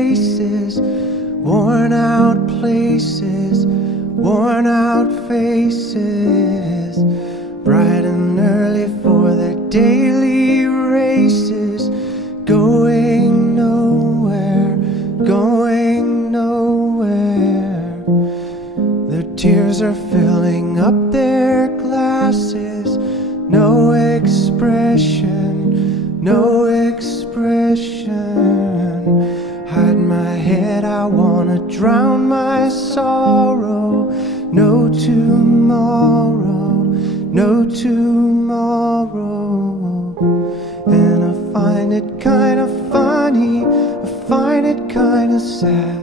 faces, worn out places, worn out faces, bright and early for their daily races, going nowhere, going nowhere. Their tears are filling up their glasses, no expression, no expression. Hide my head, I wanna drown my sorrow. No tomorrow, no tomorrow. And I find it kinda funny, I find it kinda sad.